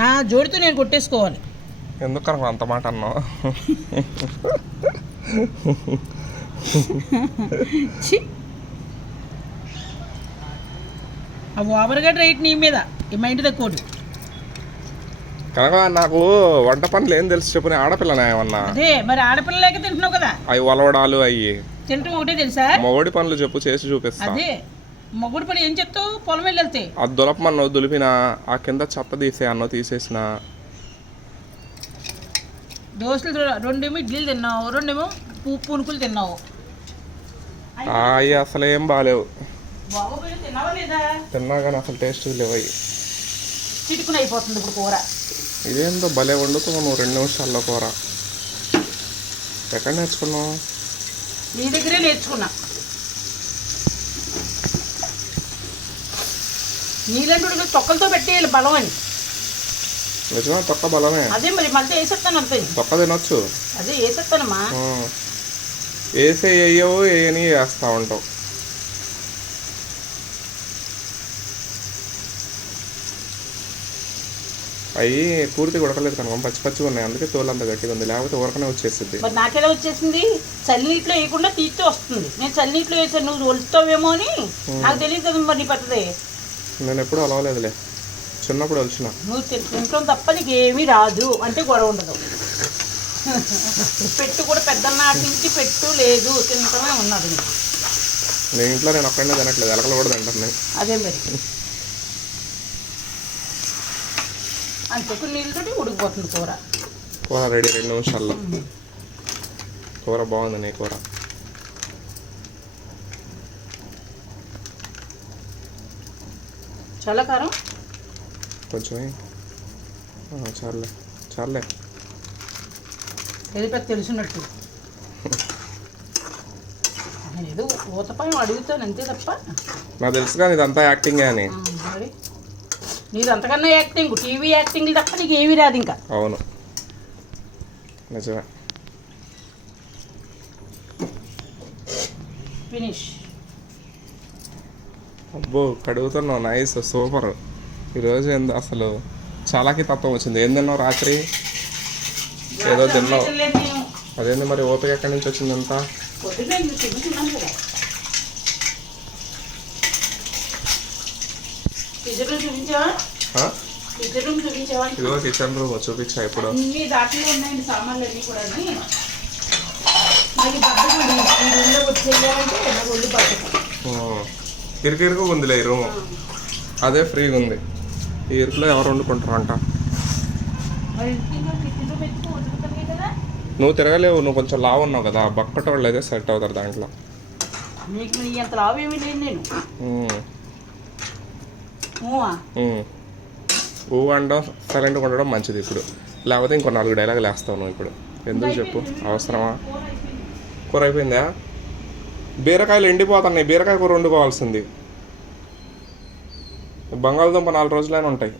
నా జోడితో నేను కొట్టేసుకోవాలి. ఎందుకు అంత మాట అన్నావు? ఆ ఓవర్గా రైట్ నీ మీద. ఈ మా ఇంటి తక్కువ కనుక నాకు వంట పనులు ఏం తెలుసు చెప్పు నేను ఆడపిల్లనా ఏమన్నా? అదే మరి ఆడపిల్లలేక తింటున్నావు కదా? అవి వలవడాలు అయ్యి. తింటాం ఒకటే తెలుసా? మొగడి పనులు చెప్పు చేసి చూపిస్తా. అదే. మొగుడు పని ఏం చెప్తావు? పొలం వెళ్ళి ఆ దులపమన్ను దులిపిన ఆ కింద చెత్త తీసే అన్నో తీసేసిన. దోశలు రెండేమో ఇడ్లీలు తిన్నావు రెండేమో పూ పునుకులు తిన్నావు. అవి అసలు ఏం బాగాలేవు తిన్నా కానీ అసలు టేస్ట్ లేవు అవి చిటుకుని అయిపోతుంది ఇప్పుడు కూర. ఇదేందో భలే వండుతావు నువ్వు రెండు నిమిషాల్లో కూర. ఎక్కడ నేర్చుకున్నావు? నీ దగ్గరే నేర్చుకున్నా. ఉడుకులు తొక్కలతో పెట్టేయాలి బలం అని. నిజమే తొక్క బలమే. అదే మరి మళ్ళీ వేసేస్తాను అంతే. తొక్క తినొచ్చు. అదే వేసేస్తానమ్మా. వేసే వేయవు వేయని వేస్తా ఉంటావు అవి పూర్తిగా ఉడకలేదు కనుక పచ్చి పచ్చిగా ఉన్నాయి. అందుకే తోలు అంత గట్టిగా ఉంది. లేకపోతే ఉరకనే వచ్చేసింది మరి నాకెలా వచ్చేసింది? చల్లనీటిలో వేయకుండా తీస్తే వస్తుంది. నేను చల్లనీటిలో వేసాను. నువ్వు ఒలుస్తావేమో అని నాకు తెలియదు కదా మరి పద్ధతి. నేను ఎప్పుడూ అలవలేదులే. చిన్నప్పుడు వచ్చిన నువ్వు తింటాం తప్ప నీకు ఏమీ రాదు. అంటే గొడవ ఉండదు. పెట్టు కూడా పెద్ద నాటి నుంచి పెట్టు లేదు. తింటమే ఉన్నది. నేను ఇంట్లో నేను ఒక్కడనే తినట్లేదు. ఎలకలు కూడా తింటున్నాయి అదే మరి. అంతకు నీళ్ళతోటి ఉడికిపోతుంది కూర. కూర రెడీ. రెండు నిమిషాల్లో. కూర బాగుంది నీ కూర. చాలా కారం? కొంచెం చాలే చాలే ఏది పెద్ద తెలుసున్నట్టు నేను ఏదో ఊతపాయం అడుగుతాను అంతే తప్ప. నాకు తెలుసు కానీ ఇదంతా యాక్టింగే అని. నీది అంతకన్నా యాక్టింగ్ టీవీ యాక్టింగ్ తప్ప నీకు ఏమీ రాదు ఇంకా. అవును. నిజమే. ఫినిష్ అబ్బో కడుగుతున్నావు నైస్ సూపర్ ఈరోజు ఏంది అసలు చాలాకి తత్వం వచ్చింది. ఏం తిన్నావు రాత్రి? ఏదో తిన్నావు. అదేంది మరి ఓపిక ఎక్కడి నుంచి వచ్చింది అంత ఇదిగో కిచెన్ రూమ్ చూపించా ఇప్పుడు. సామాన్లు ఇరుకు ఉందిలే రూమ్. అదే ఫ్రీగా ఉంది. ఈ ఇరుకులో ఎవరు వండుకుంటారు అంట మరి ఇంటిలో కిచెన్ రూమ్ ఎత్తుకో వండుకుంటామే కదా. నువ్వు తిరగలేవు నువ్వు కొంచెం లావు ఉన్నావు కదా. బక్కటోళ్ళు అయితే సెట్ అవుతారు దాంట్లో. ఊ అనడం సైలెంట్గా ఉండడం మంచిది ఇప్పుడు. లేకపోతే ఇంకో నాలుగు డైలాగులు వేస్తావు నువ్వు ఇప్పుడు. ఎందుకు చెప్పు? అవసరమా? కూర అయిపోయిందా? బీరకాయలు ఎండిపోతున్నాయి బీరకాయ కూర వండుకోవాల్సింది. బంగాళదుంప నాలుగు రోజులైనా ఉంటాయి.